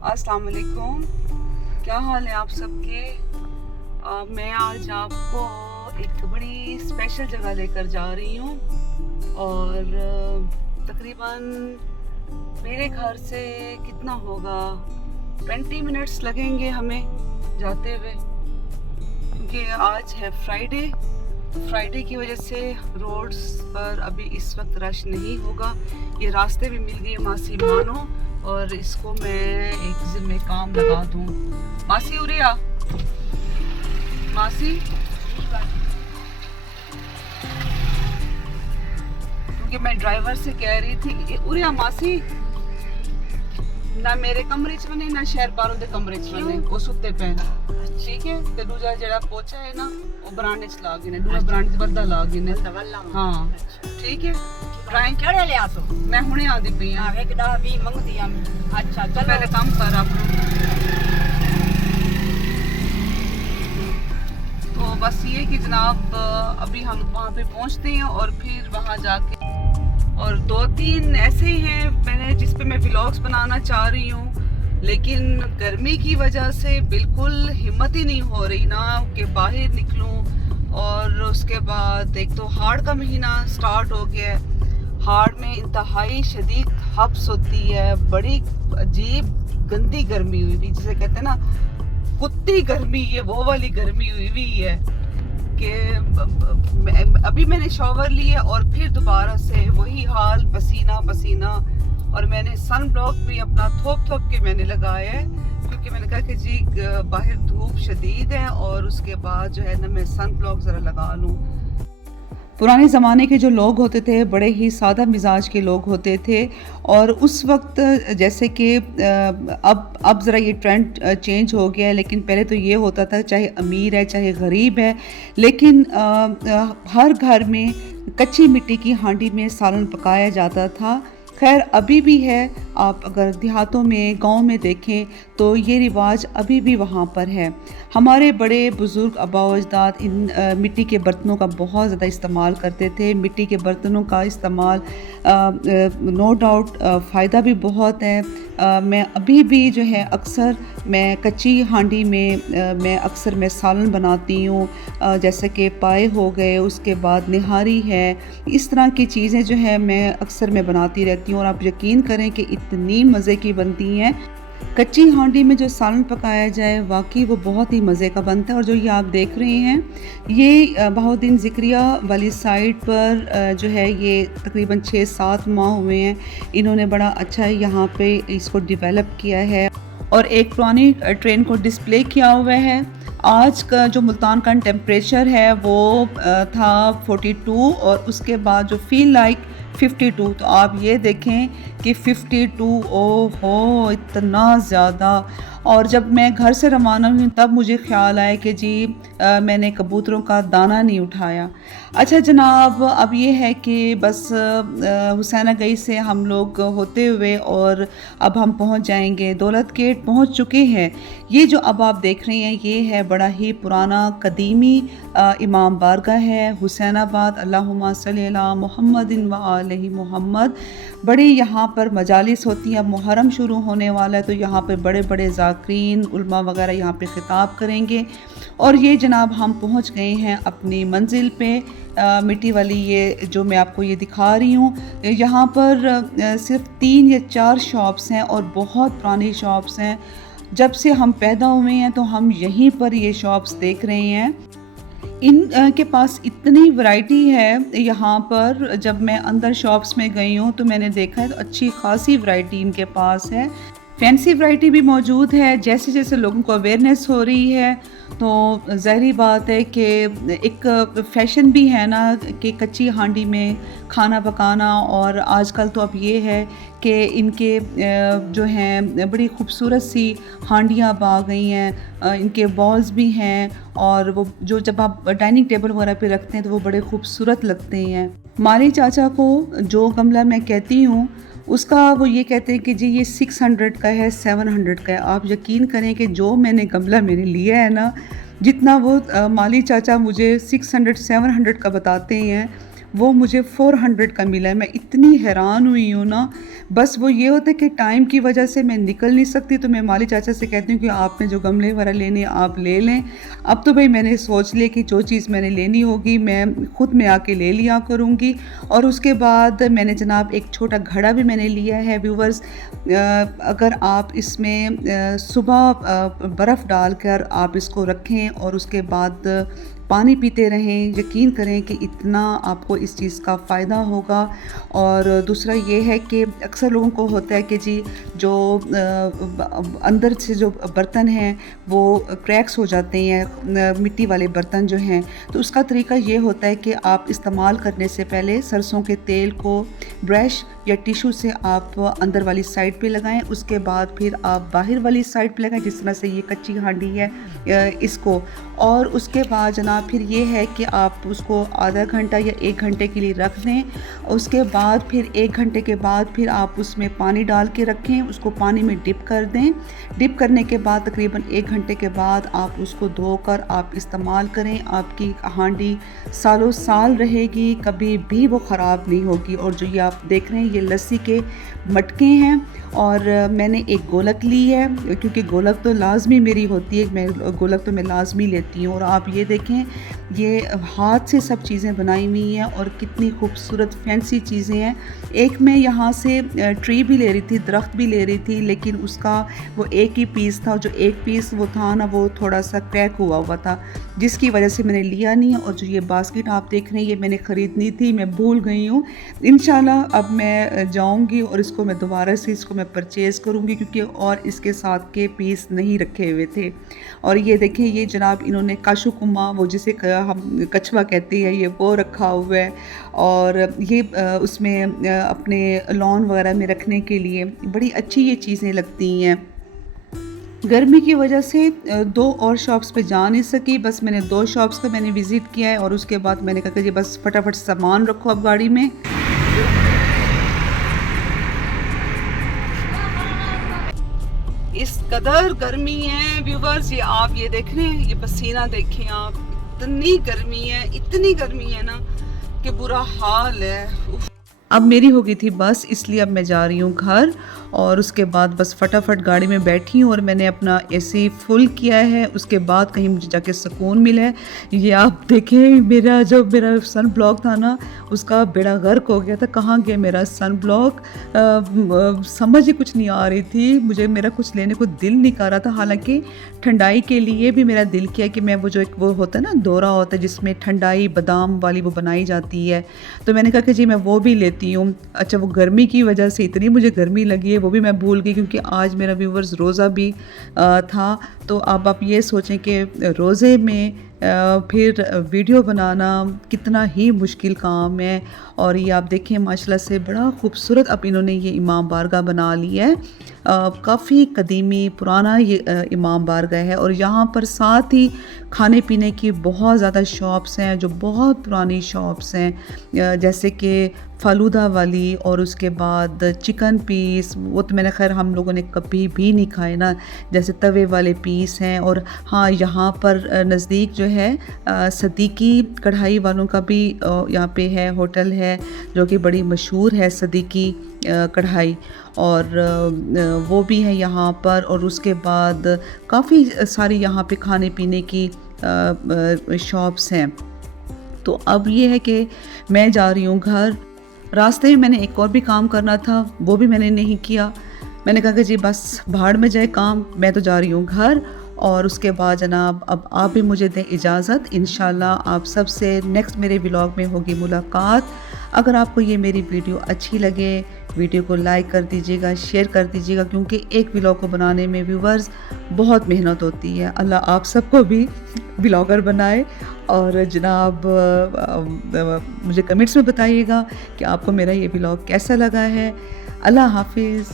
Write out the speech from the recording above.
अस्सलाम वालेकुम। क्या हाल है आप सबके। मैं आज आपको एक बड़ी स्पेशल जगह लेकर जा रही हूँ और तकरीबन मेरे घर से कितना होगा 20 मिनट्स लगेंगे हमें जाते हुए, क्योंकि आज है फ्राइडे। फ्राइडे की वजह से रोड्स पर अभी इस वक्त रश नहीं होगा। ये रास्ते भी मिल गए मासी मानो, और इसको मैं एक जिम्मे काम लगा दूँ। मासी उरे आ, मासी, क्योंकि मैं ड्राइवर से कह रही थी उरे आ मासी, ना मेरे कमरे च बने ना शहर पारों के कमरे च बने, वो सुते पे। ठीक है, ते दूजा जेड़ा पोचा है ना वो बरांडे च ला गए ने, दूजा बरांडे च बल्दा ला गए ने। हाँ ठीक है, ड्राइंग केड़े लिया तो मैं हुणे आंदी पई हां। एक दा भी मंगदी हम। अच्छा चलो पहले काम कर आप। तो बस ये कि जनाब अभी हम वहाँ पे पहुँचते हैं और फिर वहाँ जाके, और 2-3 ऐसे हैं मैंने जिस पे मैं व्लॉग्स बनाना चाह रही हूँ, लेकिन गर्मी की वजह से बिल्कुल हिम्मत ही नहीं हो रही ना कि बाहर निकलूं। और उसके बाद एक तो हाड़ का महीना स्टार्ट हो गया है। हाड़ में इंतहाई शदीद हब्स होती है, बड़ी अजीब गंदी गर्मी हुई हुई, जिसे कहते हैं ना कुत्ती गर्मी, ये वो वाली गर्मी हुई हुई है कि अभी मैंने शॉवर लिया और फिर दोबारा से वही हाल, पसीना पसीना। और मैंने सन ब्लॉक भी अपना थोप थोप के मैंने लगाया है, क्योंकि मैंने कहा कि जी बाहर धूप शदीद है और उसके बाद जो है ना मैं सन ब्लॉक ज़रा लगा लूँ। पुराने ज़माने के जो लोग होते थे बड़े ही सादा मिजाज के लोग होते थे, और उस वक्त जैसे कि अब ज़रा ये ट्रेंड चेंज हो गया है, लेकिन पहले तो ये होता था चाहे अमीर है चाहे गरीब है, लेकिन हर घर में कच्ची मिट्टी की हांडी में सालन पकाया जाता था। खैर अभी भी है, आप अगर देहातों में गांव में देखें तो ये रिवाज अभी भी वहाँ पर है। हमारे बड़े बुज़ुर्ग आबा अजदाद इन मिट्टी के बर्तनों का बहुत ज़्यादा इस्तेमाल करते थे। मिट्टी के बर्तनों का इस्तेमाल नो डाउट फ़ायदा भी बहुत है। मैं अभी भी जो है अक्सर मैं कच्ची हांडी में मैं अक्सर मैं सालन बनाती हूँ, जैसे कि पाए हो गए, उसके बाद निहारी है, इस तरह की चीज़ें जो है मैं अक्सर मैं बनाती रहती हूँ। और आप यकीन करें कि इतनी मज़े की बनती हैं। कच्ची हांडी में जो सालन पकाया जाए वाकई वो बहुत ही मज़े का बनता है। और जो ये आप देख रहे हैं ये बहाउद्दीन ज़िक्रिया वाली साइड पर जो है ये तकरीबन 6-7 माह हुए हैं, इन्होंने बड़ा अच्छा यहाँ पे इसको डेवलप किया है और एक पुरानी ट्रेन को डिस्प्ले किया हुआ है। आज का जो मुल्तान का टेम्परेचर है वो था 42 और उसके बाद जो फील लाइक 52। तो आप ये देखें कि 52, ओहो इतना ज़्यादा। और जब मैं घर से रवाना हुई तब मुझे ख्याल आया कि जी मैंने कबूतरों का दाना नहीं उठाया। अच्छा जनाब, अब ये है कि बस हुसैना गई से हम लोग होते हुए और अब हम पहुंच जाएंगे, दौलत गेट पहुंच चुके हैं। ये जो अब आप देख रहे हैं ये है बड़ा ही पुराना कदीमी इमाम बारगाह है, हुसैनाबाद। अल्लाहुम्मा सल्ली अला मुहम्मदिन व आलि मुहम्मद। बड़ी यहाँ पर मजालिस होती हैं। अब मुहर्रम शुरू होने वाला है तो यहाँ पे बड़े बड़े ज़ाकिरीन उलमा वगैरह यहाँ पे ख़िताब करेंगे। और ये जनाब हम पहुँच गए हैं अपनी मंजिल पे। मिट्टी वाली ये जो मैं आपको ये दिखा रही हूँ, यहाँ पर सिर्फ 3 या 4 शॉप्स हैं और बहुत पुरानी शॉप्स हैं। जब से हम पैदा हुए हैं तो हम यहीं पर ये शॉप्स देख रहे हैं। इन के पास इतनी वैरायटी है यहाँ पर। जब मैं अंदर शॉप्स में गई हूँ तो मैंने देखा है तो अच्छी खासी वैरायटी इनके पास है। फैंसी वैरायटी भी मौजूद है। जैसे जैसे लोगों को अवेयरनेस हो रही है तो ज़ाहिर बात है कि एक फ़ैशन भी है ना कि कच्ची हांडी में खाना पकाना। और आजकल तो अब ये है कि इनके जो हैं बड़ी खूबसूरत सी हांडियाँ अब आ गई हैं, इनके बॉल्स भी हैं, और वो जो जब आप डाइनिंग टेबल वगैरह पे रखते हैं तो वो बड़े खूबसूरत लगते हैं। माली चाचा को जो गमला मैं कहती हूँ उसका वो ये कहते हैं कि जी ये 600 का है, 700 का है। आप यकीन करें कि जो मैंने गमला मैंने लिया है ना, जितना वो माली चाचा मुझे 600-700 का बताते हैं वो मुझे 400 का मिला है। मैं इतनी हैरान हुई हूँ ना, बस वो ये होता है कि टाइम की वजह से मैं निकल नहीं सकती, तो मैं माली चाचा से कहती हूँ कि आपने जो गमले वगैरह लेने आप ले लें। अब तो भाई मैंने सोच लिया कि जो चीज़ मैंने लेनी होगी मैं ख़ुद में आके ले लिया करूँगी। और उसके बाद मैंने जनाब एक छोटा घड़ा भी मैंने लिया है व्यूवर्स। अगर आप इसमें सुबह बर्फ़ डालकर आप इसको रखें और उसके बाद पानी पीते रहें, यकीन करें कि इतना आपको इस चीज़ का फ़ायदा होगा। और दूसरा ये है कि अक्सर लोगों को होता है कि जी जो अंदर से जो बर्तन हैं वो क्रैक्स हो जाते हैं, मिट्टी वाले बर्तन जो हैं, तो उसका तरीका ये होता है कि आप इस्तेमाल करने से पहले सरसों के तेल को ब्रश या टिशू से आप अंदर वाली साइड पे लगाएं, उसके बाद फिर आप बाहर वाली साइड पे लगाएं, जिस तरह से ये कच्ची हांडी है इसको। और उसके बाद जनाब फिर ये है कि आप उसको आधा घंटा या 1 घंटे के लिए रख दें। उसके बाद फिर 1 घंटे के बाद फिर आप उसमें पानी डाल के रखें, उसको पानी में डिप कर दें। डिप करने के बाद तकरीबन 1 घंटे के बाद आप उसको धोकर आप इस्तेमाल करें। आपकी हांडी सालों साल रहेगी, कभी भी वो ख़राब नहीं होगी। और जो ये आप देख रहे हैं ये लस्सी के मटके हैं, और मैंने एक गोलक ली है क्योंकि गोलक तो लाजमी मेरी होती है, मैं गोलक तो मैं लाजमी लेती हूँ। और आप ये देखें ये हाथ से सब चीज़ें बनाई हुई हैं और कितनी खूबसूरत फैंसी चीज़ें हैं। एक मैं यहाँ से ट्री भी ले रही थी, दरख्त भी ले रही थी, लेकिन उसका वो एक ही पीस था, जो एक पीस वो था ना वो थोड़ा सा क्रैक हुआ था, जिसकी वजह से मैंने लिया नहीं। और जो ये बास्केट आप देख रहे हैं ये मैंने ख़रीदनी थी, मैं भूल गई हूँ। इंशाल्लाह अब मैं जाऊँगी और इसको मैं दोबारा से इसको मैं परचेज़ करूँगी, क्योंकि और इसके साथ के पीस नहीं रखे हुए थे। और ये देखें ये जनाब इन्होंने काशुकुमा, वो जिसे हम कछवा कहते हैं, ये वो रखा हुआ है। और ये उसमें अपने लॉन वगैरह में रखने के लिए बड़ी अच्छी ये चीज़ें लगती हैं। गर्मी की वजह से 2 और शॉप्स पे जा नहीं सकी, बस मैंने 2 शॉप्स का मैंने विज़िट किया है। और उसके बाद मैंने कहा कि जी बस फटाफट सामान रखो अब गाड़ी में। इस कदर गर्मी है व्यूवर्स, ये आप ये देख रहे हैं, ये पसीना देखें आप, इतनी गर्मी है, इतनी गर्मी है ना कि बुरा हाल है। अब मेरी हो गई थी बस, इसलिए अब मैं जा रही हूँ घर। और उसके बाद बस फटाफट गाड़ी में बैठी हूँ और मैंने अपना एसी फुल किया है। उसके बाद कहीं मुझे जाके सुकून मिला है। ये आप देखें मेरा सन ब्लॉक था ना उसका बेड़ा गर्क हो गया था। कहाँ गया मेरा सन ब्लॉक, समझ ही कुछ नहीं आ रही थी मुझे, मेरा कुछ लेने को दिल नहीं कर रहा था। हालांकि ठंडाई के लिए भी मेरा दिल किया कि मैं वो जो एक वो होता है ना दौरा होता है जिसमें ठंडाई बादाम वाली वो बनाई जाती है, तो मैंने कहा कि जी मैं वो भी लेती हूँ। अच्छा वो गर्मी की वजह से इतनी मुझे गर्मी लगी है वो भी मैं भूल गई, क्योंकि आज मेरा व्यूवर्स रोज़ा भी था। तो अब आप ये सोचें कि रोज़े में फिर वीडियो बनाना कितना ही मुश्किल काम है। और ये आप देखें माशाल्लाह से बड़ा खूबसूरत अब इन्होंने ये इमाम बारगाह बना लिया है। काफ़ी कदीमी पुराना ये इमाम बारगाह है। और यहाँ पर साथ ही खाने पीने की बहुत ज़्यादा शॉप्स हैं जो बहुत पुरानी शॉप्स हैं, जैसे कि फालूदा वाली, और उसके बाद चिकन पीस, वो तो मैंने खैर हम लोगों ने कभी भी नहीं खाए ना, जैसे तवे वाले पीस हैं। और हाँ यहाँ पर नज़दीक जो है सदीकी कढ़ाई वालों का भी यहाँ पे है, होटल है जो कि बड़ी मशहूर है सदीकी कढ़ाई, और वो भी है यहाँ पर। और उसके बाद काफ़ी सारी यहाँ पे खाने पीने की शॉप्स हैं। तो अब ये है कि मैं जा रही हूँ घर। रास्ते में मैंने एक और भी काम करना था, वो भी मैंने नहीं किया। मैंने कहा कि जी बस भाड़ में जाए काम, मैं तो जा रही हूँ घर। और उसके बाद जनाब अब आप भी मुझे दें इजाज़त, इंशाल्लाह आप सबसे नेक्स्ट मेरे व्लॉग में होगी मुलाकात। अगर आपको ये मेरी वीडियो अच्छी लगे, वीडियो को लाइक कर दीजिएगा, शेयर कर दीजिएगा, क्योंकि एक व्लॉग को बनाने में व्यूवर्स बहुत मेहनत होती है। अल्लाह आप सबको भी व्लॉगर बनाए। और जनाब मुझे कमेंट्स में बताइएगा कि आपको मेरा ये व्लॉग कैसा लगा है। अल्लाह हाफिज़।